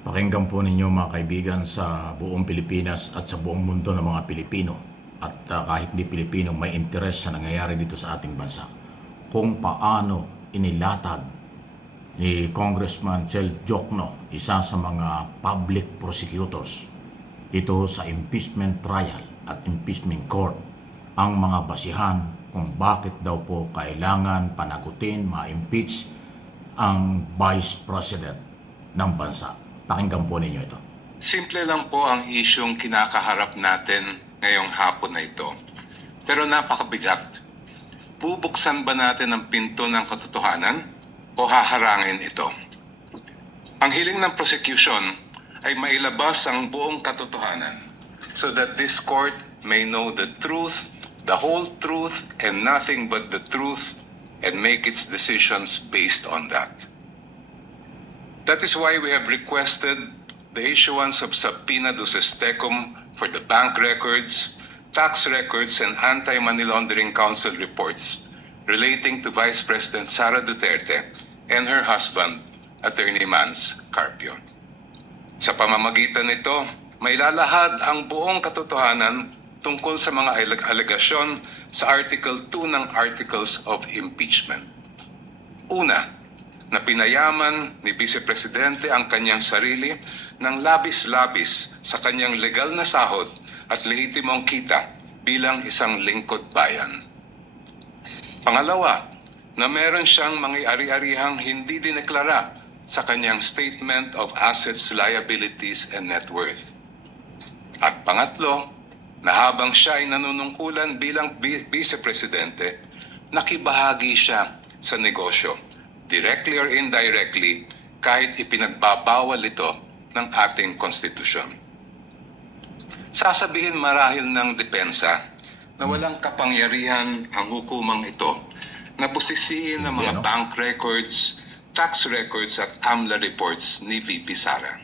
Pakinggan po ninyo mga kaibigan sa buong Pilipinas at sa buong mundo ng mga Pilipino at kahit hindi Pilipino may interes sa nangyayari dito sa ating bansa. Kung paano inilatag ni Congressman Chel Jokno, isa sa mga public prosecutors dito sa impeachment trial at impeachment court, ang mga basihan kung bakit daw po kailangan panagutin, ma-impeach ang Vice President ng bansa. Pakinggan po ninyo ito. Simple lang po ang isyong kinakaharap natin ngayong hapon na ito. Pero napakabigat. Bubuksan ba natin ang pinto ng katotohanan o haharangin ito? Ang hiling ng prosecution ay mailabas ang buong katotohanan so that this court may know the truth, the whole truth, and nothing but the truth, and make its decisions based on that. That is why we have requested the issuance of subpoena duces tecum for the bank records, tax records, and Anti-Money Laundering Council reports relating to Vice President Sara Duterte and her husband, Attorney Mans Carpio. Sa pamamagitan nito, may lalahad ang buong katotohanan tungkol sa mga alegasyon sa Article 2 ng Articles of Impeachment. Una, na pinayaman ni Vice Presidente ang kanyang sarili ng labis-labis sa kanyang legal na sahod at lehitimong kita bilang isang lingkod bayan. Pangalawa, na meron siyang mga ari-arihang hindi dineklara sa kanyang Statement of Assets, Liabilities, and Net Worth. At pangatlo, na habang siya ay nanunungkulan bilang Vice Presidente, nakibahagi siya sa negosyo, directly or indirectly, kahit ipinagbabawal ito ng ating konstitusyon. Sasabihin marahil ng depensa na walang kapangyarihan ang hukumang ito na busisiin ang mga bank records, tax records at AMLA reports ni VP Sara.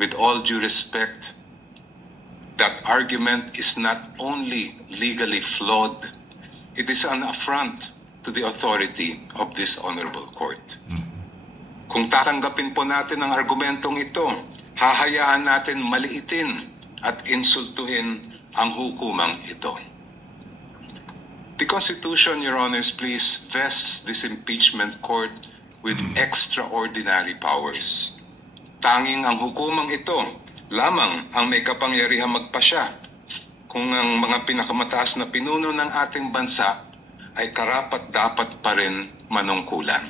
With all due respect, that argument is not only legally flawed, it is an affront to the authority of this honorable court. Kung tatanggapin po natin ang argumentong ito, hahayaan natin maliitin at insultuhin ang hukumang ito. The Constitution, Your Honors, please, vests this impeachment court with extraordinary powers. Tanging ang hukumang ito lamang ang may kapangyarihang magpasya kung ang mga pinakamataas na pinuno ng ating bansa ay karapat-dapat pa rin manungkulan.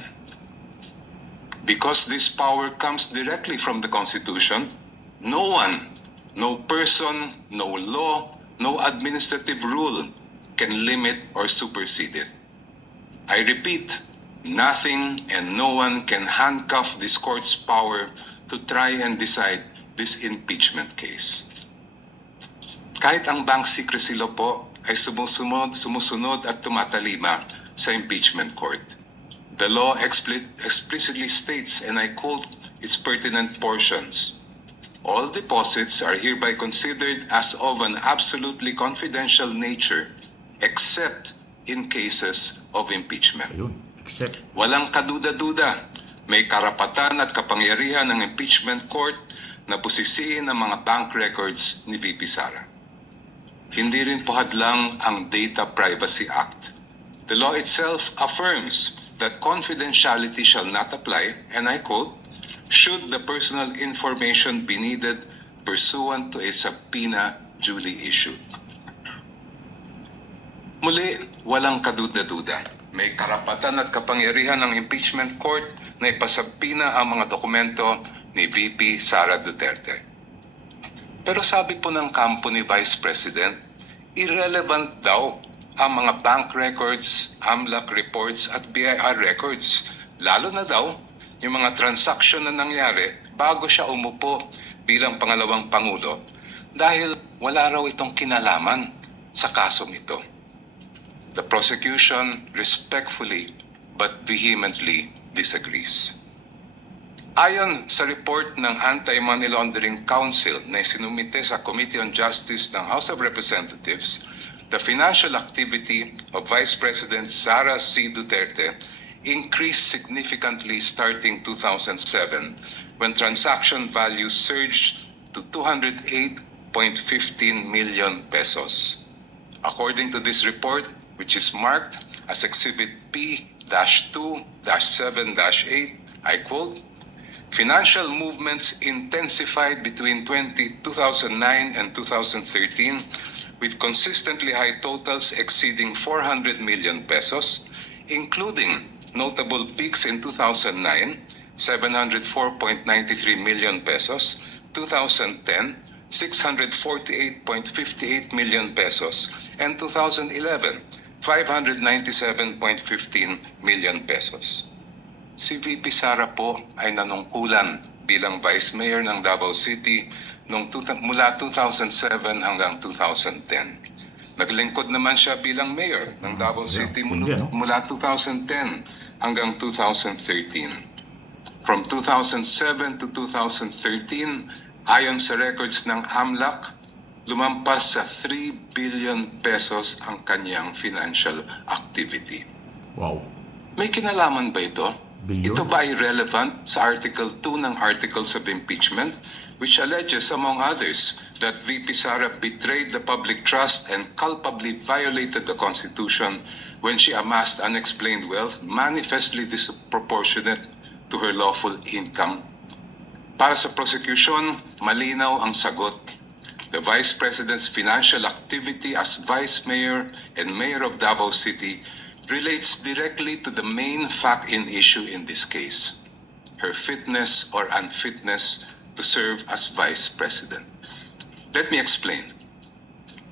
Because this power comes directly from the Constitution, no one, no person, no law, no administrative rule can limit or supersede it. I repeat, nothing and no one can handcuff this court's power to try and decide this impeachment case. Kahit ang bank secrecy law po ay sumusunod at tumatalima sa impeachment court. The law explicitly states, and I quote its pertinent portions, all deposits are hereby considered as of an absolutely confidential nature except in cases of impeachment. Ayun, except. Walang kaduda-duda, may karapatan at kapangyarihan ng impeachment court na busisiin ang mga bank records ni VP Sara. Hindi rin po hadlang ang Data Privacy Act. The law itself affirms that confidentiality shall not apply, and I quote, should the personal information be needed pursuant to a subpoena duly issued. Muli, walang kaduda-duda. May karapatan at kapangyarihan ng impeachment court na ipasubpoena ang mga dokumento ni VP Sara Duterte. Pero sabi po ng kampo ni Vice President, irrelevant daw ang mga bank records, AMLAC reports at BIR records. Lalo na daw yung mga transaksyon na nangyari bago siya umupo bilang pangalawang Pangulo dahil wala raw itong kinalaman sa kasong ito. The prosecution respectfully but vehemently disagrees. Ayon sa report ng Anti-Money Laundering Council na sinumite sa Committee on Justice ng House of Representatives, the financial activity of Vice President Sara C. Duterte increased significantly starting 2007 when transaction value surged to 208.15 million pesos. According to this report, which is marked as Exhibit P-2-7-8, I quote, "Financial movements intensified between 2009 and 2013 with consistently high totals exceeding 400 million pesos, including notable peaks in 2009, 704.93 million pesos, 2010, 648.58 million pesos, and 2011, 597.15 million pesos. Si VP Sara po ay nanungkulan bilang Vice Mayor ng Davao City mula 2007 hanggang 2010. Naglingkod naman siya bilang Mayor ng Davao City mula 2010 hanggang 2013. From 2007 to 2013, ayon sa records ng AMLAC, lumampas sa 3 billion pesos ang kanyang financial activity. Wow. May kinalaman ba ito? Bilyon? Ito ba ay relevant sa Article 2 ng Articles of Impeachment, which alleges, among others, that VP Sara betrayed the public trust and culpably violated the Constitution when she amassed unexplained wealth manifestly disproportionate to her lawful income? Para sa prosecution, malinaw ang sagot. The Vice President's financial activity as Vice Mayor and Mayor of Davao City relates directly to the main fact in issue in this case, her fitness or unfitness to serve as Vice President. Let me explain.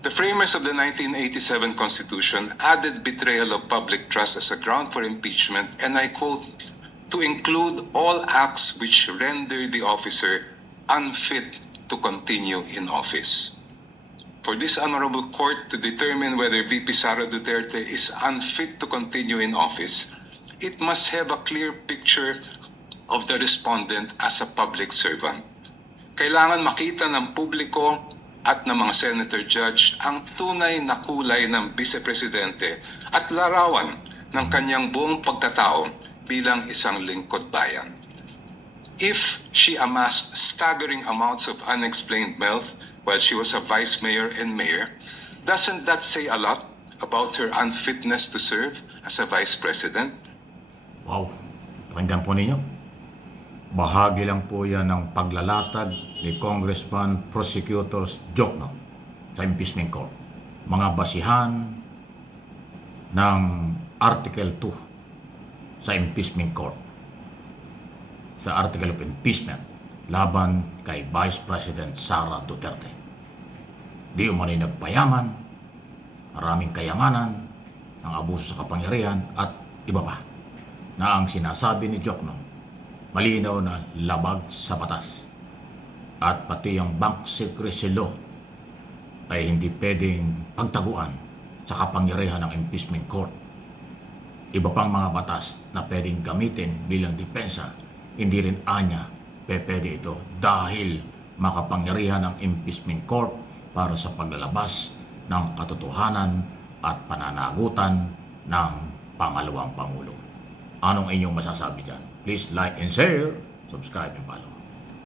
The framers of the 1987 Constitution added betrayal of public trust as a ground for impeachment, and I quote, "to include all acts which render the officer unfit to continue in office." For this honorable court to determine whether VP Sara Duterte is unfit to continue in office, it must have a clear picture of the respondent as a public servant. Kailangan makita ng publiko at ng mga senator judge ang tunay na kulay ng vice-presidente at larawan ng kanyang buong pagkatao bilang isang lingkod bayan. If she amassed staggering amounts of unexplained wealth while she was a vice mayor and mayor, doesn't that say a lot about her unfitness to serve as a vice president? Wow. Pakinggan po ninyo. Bahagi lang po yan ng paglalatag ni Congressman Prosecutors Jokno sa impeachment court. Mga basihan ng Article 2 sa impeachment court. Sa Article of Impeachment laban kay Vice President Sara Duterte. Di umano'y nagpayaman, maraming kayamanan, ang abuso sa kapangyarihan at iba pa na ang sinasabi ni Jokno malinaw na labag sa batas. At pati yung bank secrecy law ay hindi pwedeng pagtaguan sa kapangyarihan ng impeachment court. Iba pang mga batas na pwedeng gamitin bilang depensa, hindi rin anya pwede ito dahil makapangyarihan ng impeachment court para sa paglalabas ng katotohanan at pananagutan ng pangalawang Pangulo. Anong inyong masasabi dyan? Please like and share, subscribe and follow.